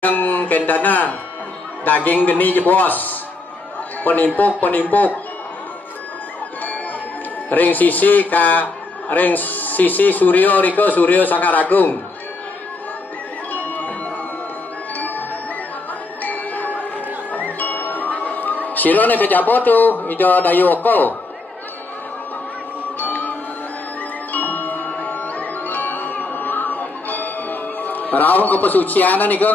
yang kendana daging geni bos penimpuk ring sisi Suryo Riko Suryo Sangaragung silone kejapo tuh ijo dayoko raung kepesucianan nih kok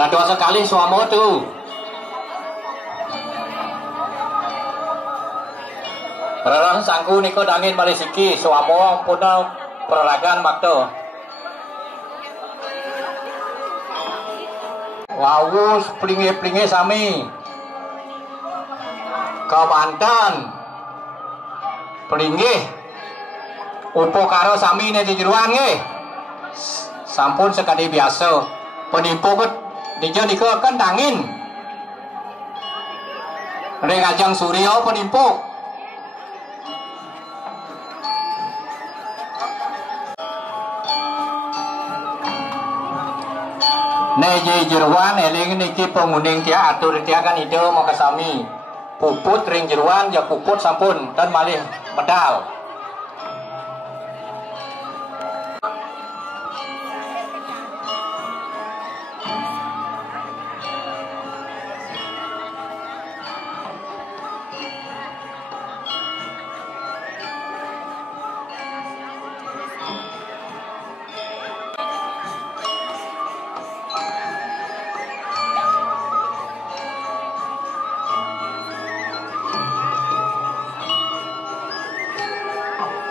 dah dua sekali suamo tuh Rarang sangku niko dangin marisiki suamo punau peralagan makto wawus plinge sami Kabantan plinge upo karo sami ne jeruan nge sampun sekali biasa penimpuk dijo niko kan dangin ring ajang Suryo penimpuk neje jeruan eling niki penguning dia atur dia kan ide mau kesami puput ring jeruan ya puput sampun dan malih medal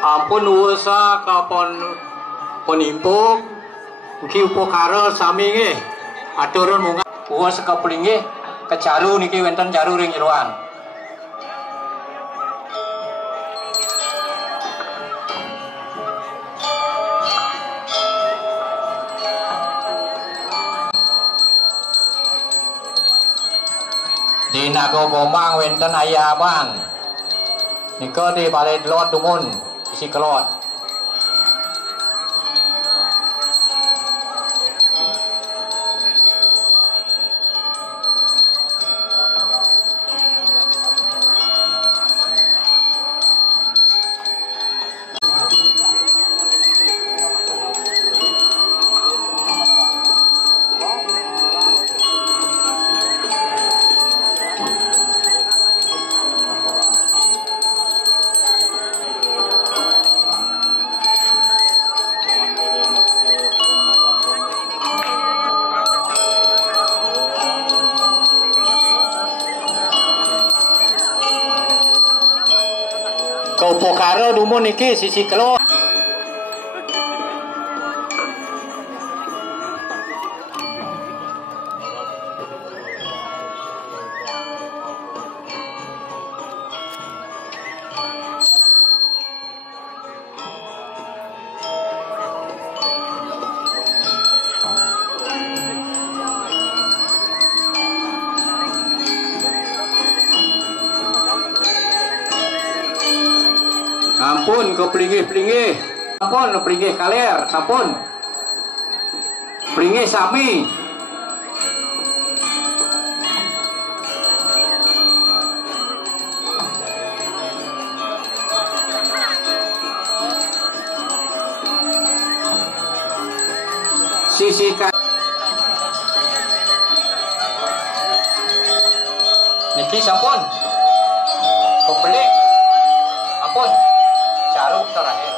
ampun usa kapon penimpuk ki upokara sami nge aturun munga uas kaplinge kecaru niki wenten caru ring jeroan di Nago Bomang wenten ayaman niko di balai delot dumun isi kelot kau pokaro dumun niki sisi kelot ampun ke plinge ampun plinge kaler ampun plinge sami sisi niki sampun pembeli ampun Caruk terakhir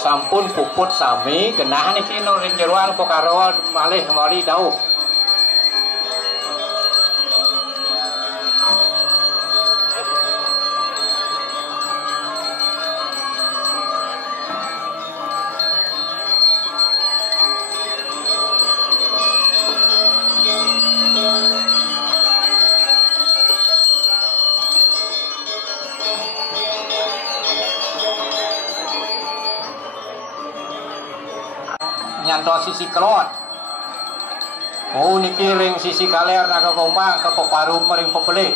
sampun puput sami genah niki no ring jeroan pokaro malih mali dauh nyantos sisi kelot. Oh niki ring sisi kaler naga komang ke peparum ring pepele.